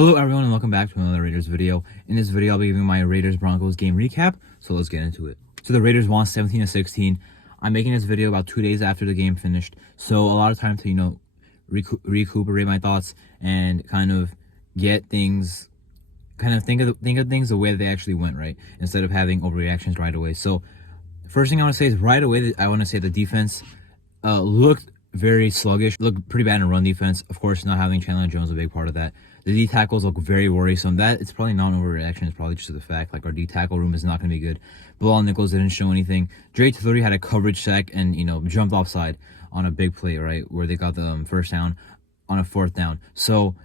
Hello everyone and welcome back to another Raiders video. In this video I'll be giving my Raiders-Broncos game recap, so let's get into it. So the Raiders won 17-16. I'm making this video about 2 days after the game finished, so a lot of time to, recuperate my thoughts and kind of get things, think of things the way that they actually went, right? Instead of having overreactions right away. So first thing I want to say is right away, I want to say the defense looked very sluggish, looked pretty bad in run defense. Of course, not having Chandler Jones is a big part of that. The D tackles look very worrisome. That it's probably not an overreaction. It's probably just the fact like our D tackle room is not going to be good. Bilal Nichols didn't show anything. Dre Talluri had a coverage sack and jumped offside on a big play, right, where they got the first down on a 4th down. So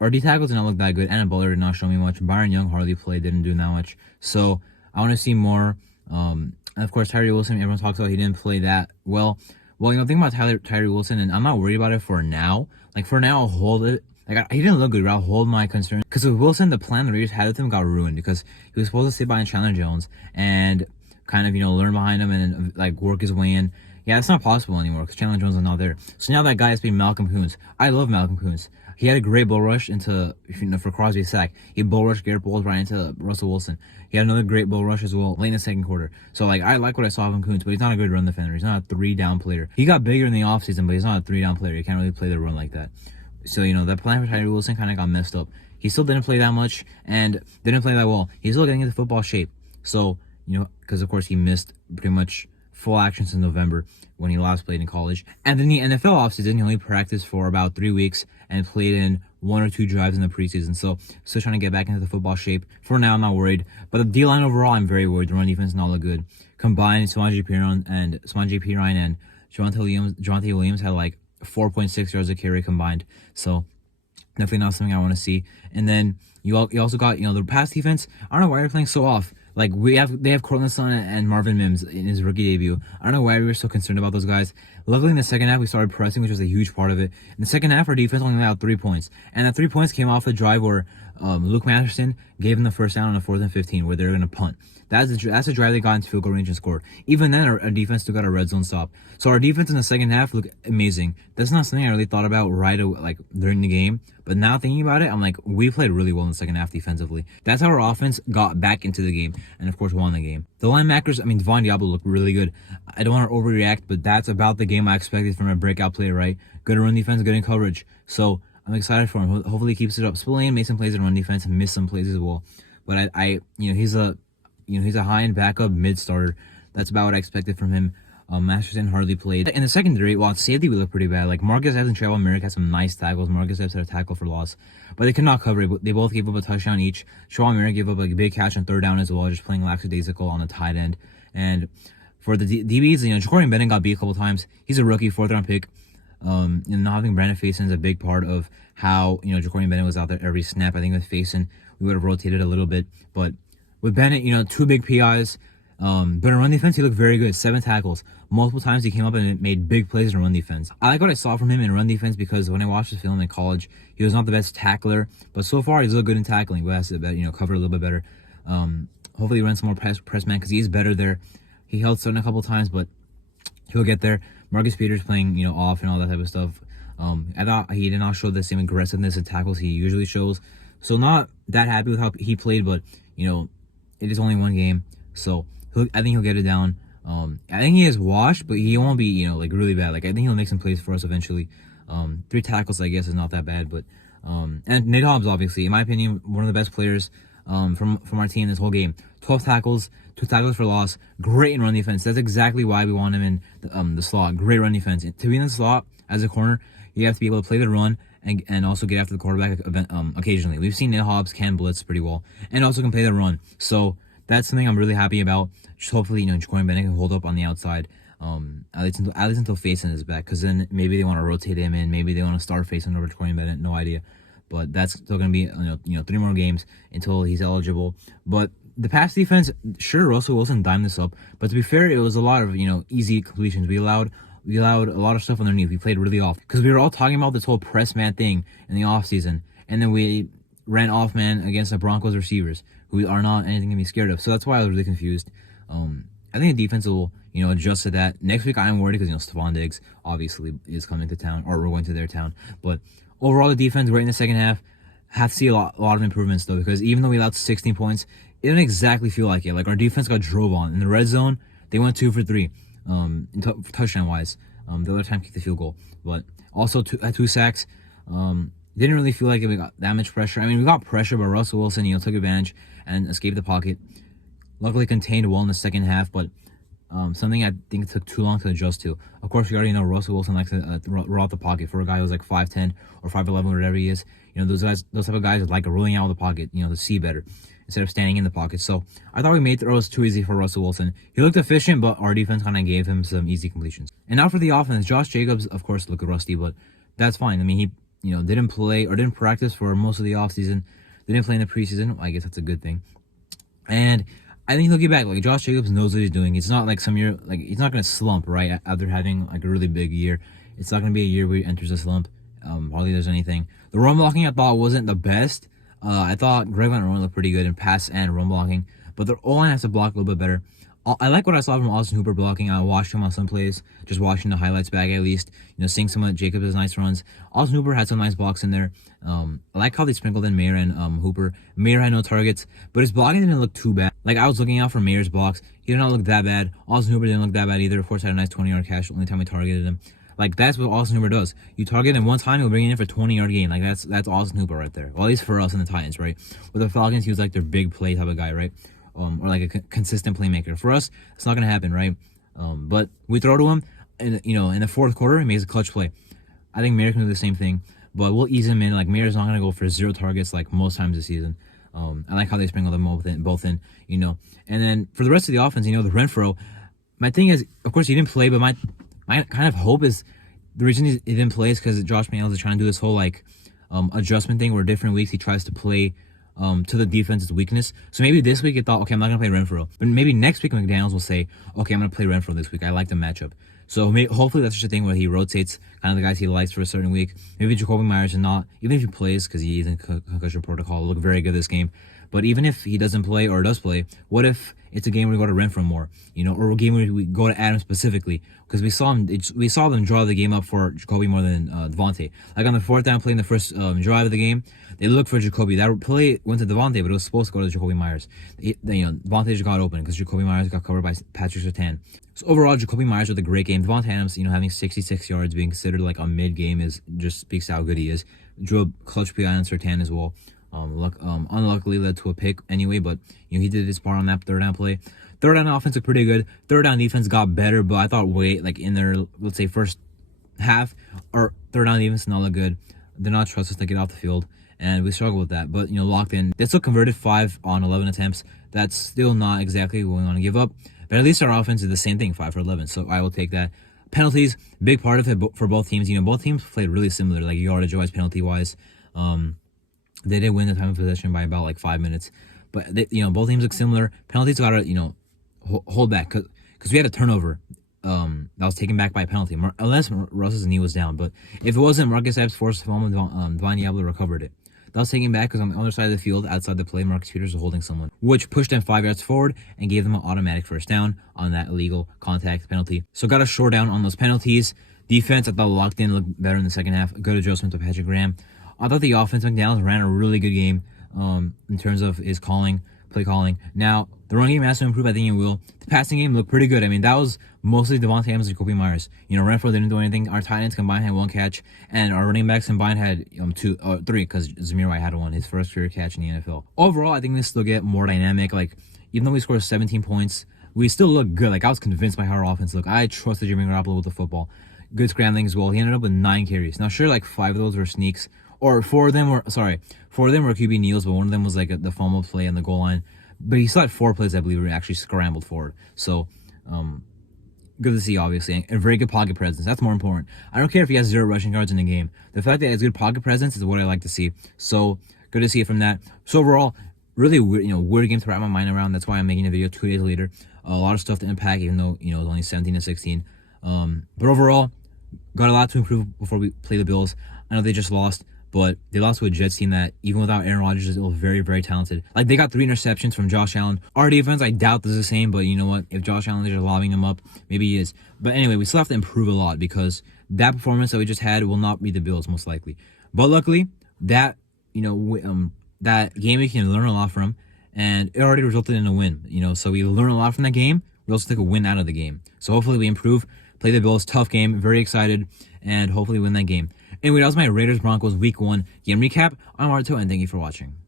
our D tackles did not look that good. Anna Butler did not show me much. Byron Young hardly played, didn't do that much. So I want to see more. And of course Tyree Wilson, everyone talks about he didn't play that well. Well, think about Tyree Wilson, and I'm not worried about it for now. Like, for now, I'll hold it. Like, he didn't look good, but I'll hold my concern. Because with Wilson, the plan the Raiders had with him got ruined because he was supposed to sit behind Chandler Jones and kind of, learn behind him and, work his way in. Yeah, that's not possible anymore because Chandler Jones is not there. So now that guy has been Malcolm Koonce. I love Malcolm Koonce. He had a great bull rush into, for Crosby's sack. He bull rushed Garrett Bowles right into Russell Wilson. He had another great bull rush as well late in the second quarter. So, I like what I saw from Koonce, but he's not a good run defender. He's not a 3-down player. He got bigger in the offseason, but he's not a 3-down player. He can't really play the run like that. So, that plan for Tyree Wilson kind of got messed up. He still didn't play that much and didn't play that well. He's still getting into football shape. So, because, of course, he missed pretty much full action since November when he last played in college. And then the NFL offseason, he only practiced for about 3 weeks and played in 1 or 2 drives in the preseason. So, still trying to get back into the football shape. For now, I'm not worried. But the D-line overall, I'm very worried. The run defense not look good. Combined, Swanji Pirine and Javonte Williams had 4.6 yards a carry combined. So, definitely not something I want to see. And then you also got, the pass defense. I don't know why they're playing so off. They have Cortland Sutton and Marvin Mims in his rookie debut. I don't know why we were so concerned about those guys. Luckily, in the second half, we started pressing, which was a huge part of it. In the second half, our defense only allowed 3 points. And that 3 points came off the drive where Luke Masterson gave him the first down on a 4th and 15 where they were going to punt. That's the drive they got into field goal range and scored. Even then, our defense still got a red zone stop. So our defense in the second half looked amazing. That's not something I really thought about right away, during the game. But now thinking about it, I'm like, we played really well in the second half defensively. That's how our offense got back into the game and, of course, won the game. The linebackers, Devon Diablo looked really good. I don't want to overreact, but that's about the game I expected from a breakout player, right? Good run defense, good in coverage. So I'm excited for him. Hopefully he keeps it up. Spillane made some plays in run defense and missed some plays as well. But he's a high-end backup mid-starter. That's about what I expected from him. Masterson hardly played. In the secondary, at safety, we look pretty bad. Marcus Epps and Trayvon Merrick had some nice tackles. Marcus Epps had a tackle for loss, but they could not cover it. They both gave up a touchdown each. Trayvon Merrick gave up a big catch on 3rd down as well, just playing lackadaisical on the tight end. And for the DBs, Ja'Cory Bennett got beat a couple times. He's a rookie, 4th-round pick. And not having Brandon Facyson is a big part of how, Ja'Cory Bennett was out there every snap. I think with Facyson, we would have rotated a little bit, but with Bennett, 2 big PIs. But in run defense, he looked very good. 7 tackles. Multiple times he came up and made big plays in run defense. I like what I saw from him in run defense because when I watched his film in college, he was not the best tackler, but so far he's looked good in tackling. But has to cover a little bit better. Hopefully he runs some more press man because he's better there. He held Sutton a couple times, but he'll get there. Marcus Peters playing, off and all that type of stuff. I thought he did not show the same aggressiveness in tackles he usually shows. So not that happy with how he played, but, it is only 1 game. So I think he'll get it down. I think he is washed, but he won't be, really bad. I think he'll make some plays for us eventually. 3 tackles, I guess, is not that bad. But and Nate Hobbs, obviously, in my opinion, one of the best players from our team this whole game. 12 tackles, 2 tackles for loss. Great in run defense. That's exactly why we want him in the slot. Great run defense. To be in the slot as a corner, you have to be able to play the run and also get after the quarterback occasionally. We've seen Nate Hobbs can blitz pretty well and also can play the run. So that's something I'm really happy about. Just hopefully, Ja'Cory Bennett can hold up on the outside, at least until Facyson is back, because then maybe they want to rotate him in, maybe they want to start Facyson over Ja'Cory Bennett, no idea. But that's still going to be, 3 more games until he's eligible. But the pass defense, sure, Russell Wilson dimed this up, but to be fair, it was a lot of, easy completions. We allowed a lot of stuff underneath. We played really off, because we were all talking about this whole press man thing in the offseason, and then we ran off man against the Broncos receivers, who are not anything to be scared of. So that's why I was really confused. I think the defense will, adjust to that. Next week, I'm worried because, Stephon Diggs obviously is coming to town, or we're going to their town. But overall, the defense, great in the second half. have to see a lot of improvements though, because even though we allowed 16 points, it didn't exactly feel like it. Like our defense got drove on in the red zone. They went 2 for 3, touchdown wise. The other time kicked the field goal, but also two sacks. Didn't really feel like we got that much pressure. I mean, we got pressure, but Russell Wilson, took advantage and escaped the pocket. Luckily contained well in the second half, but something I think took too long to adjust to. Of course, we already know Russell Wilson likes to roll out the pocket. For a guy who's like 5'10" or 5'11", whatever he is, those type of guys like rolling out of the pocket, to see better instead of standing in the pocket. So I thought we made throws too easy for Russell Wilson. He looked efficient, but our defense kind of gave him some easy completions. And now for the offense, Josh Jacobs, of course, looked rusty, but that's fine. I mean, he didn't play or didn't practice for most of the offseason. Didn't play in the preseason. I guess that's a good thing. And I think he'll get back. Like, Josh Jacobs knows what he's doing. It's not like some year, like, he's not going to slump, right, after having, like, a really big year. It's not going to be a year where he enters a slump. Hardly there's anything. The run blocking, I thought, wasn't the best. I thought Greg Van Roy looked pretty good in pass and run blocking, but the O-line has to block a little bit better. I like what I saw from Austin Hooper blocking. I watched him on some plays, just watching the highlights back at least. Seeing some of Jacobs' nice runs. Austin Hooper had some nice blocks in there. I like how they sprinkled in Mayer and Hooper. Mayer had no targets, but his blocking didn't look too bad. Like, I was looking out for Mayer's blocks. He did not look that bad. Austin Hooper didn't look that bad either. Of course, had a nice 20-yard catch the only time we targeted him. Like, that's what Austin Hooper does. You target him one time, he'll bring it in for 20-yard gain. Like, that's Austin Hooper right there. Well, at least for us and the Titans, right? With the Falcons, he was like their big play type of guy, right? Or like a consistent playmaker. For us, it's not gonna happen, right? But we throw to him, and in the fourth quarter, he makes a clutch play. I think Mayer can do the same thing, but we'll ease him in. Like, Mayer's not gonna go for 0 targets like most times this season. I like how they sprinkle them both in. And then for the rest of the offense, the Renfro. My thing is, of course, he didn't play, but my kind of hope is the reason he didn't play is because Josh McDaniels is trying to do this whole adjustment thing where different weeks he tries to play to the defense's weakness. So maybe this week he thought, okay, I'm not going to play Renfro. But maybe next week McDaniels will say, okay, I'm going to play Renfro this week. I like the matchup. So hopefully that's just a thing where he rotates kind of the guys he likes for a certain week. Maybe Jacoby Myers is not, even if he plays because he is in concussion protocol, look very good this game. But even if he doesn't play or does play, what if it's a game where we go to Renfro more, or a game where we go to Adams specifically? Because we saw them draw the game up for Jacoby more than Devontae. Like on the fourth down play in the first drive of the game, they looked for Jacoby. That play went to Devontae, but it was supposed to go to Jacoby Myers. Devontae just got open because Jacoby Myers got covered by Patrick Surtain. So overall, Jacoby Myers with a great game. Devontae Adams, having 66 yards, being considered like a mid-game just speaks to how good he is. Drew a clutch PI on Surtain as well. Unluckily led to a pick anyway, but he did his part on that third down play. Third down offense looked pretty good. Third down defense got better, but I thought in their, let's say, first half, or third down defense not look good. Did not trust us to get off the field, and we struggled with that. But locked in. They still converted 5 on 11 attempts. That's still not exactly what we want to give up. But at least our offense is the same thing, 5 for 11. So I will take that. Penalties, big part of it for both teams. Both teams played really similar, like yardage-wise, penalty-wise. They did win the time of possession by about 5 minutes, but both teams look similar. Penalties gotta hold back because we had a turnover that was taken back by a penalty, unless Russ's knee was down. But if it wasn't, Marcus Epps forced a fumble, Divine Diablo recovered it. That was taken back because on the other side of the field, outside the play, Marcus Peters was holding someone, which pushed them 5 yards forward and gave them an automatic first down on that illegal contact penalty. So got a shore down on those penalties. Defense, I thought locked in, looked better in the second half. Good adjustment to Patrick Graham. I thought the offense, McDaniels ran a really good game in terms of his play calling. Now, the run game has to improve. I think it will. The passing game looked pretty good. I mean, that was mostly Devontae Adams and Jacoby Myers. Renfro didn't do anything. Our tight ends combined had 1 catch, and our running backs combined had 3 because Zamir White had 1, his first career catch in the NFL. Overall, I think we still get more dynamic. Even though we scored 17 points, we still look good. I was convinced by how our offense looked. I trusted Jimmy Garoppolo with the football. Good scrambling as well. He ended up with 9 carries. Now, sure, 5 of those were sneaks. Or 4 of them were QB kneels, but one of them was the fumble play on the goal line. But he still had 4 plays, I believe, where he actually scrambled forward. So, good to see, obviously. And very good pocket presence. That's more important. I don't care if he has 0 rushing yards in the game. The fact that he has good pocket presence is what I like to see. So, good to see it from that. So, overall, really weird game to wrap my mind around. That's why I'm making a video 2 days later. A lot of stuff to unpack, even though, it was only 17-16. But overall, got a lot to improve before we play the Bills. I know they just lost. But they lost to a Jets team that, even without Aaron Rodgers, is still very, very talented. They got 3 interceptions from Josh Allen. Our defense, I doubt this is the same, but you know what? If Josh Allen is just lobbing them up, maybe he is. But anyway, we still have to improve a lot because that performance that we just had will not be the Bills, most likely. But luckily, that that game we can learn a lot from, and it already resulted in a win. So we learn a lot from that game. We also take a win out of the game. So hopefully we improve. Play the Bills, tough game, very excited, and hopefully win that game. Anyway, that was my Raiders Broncos Week 1 game recap. I'm Arto, and thank you for watching.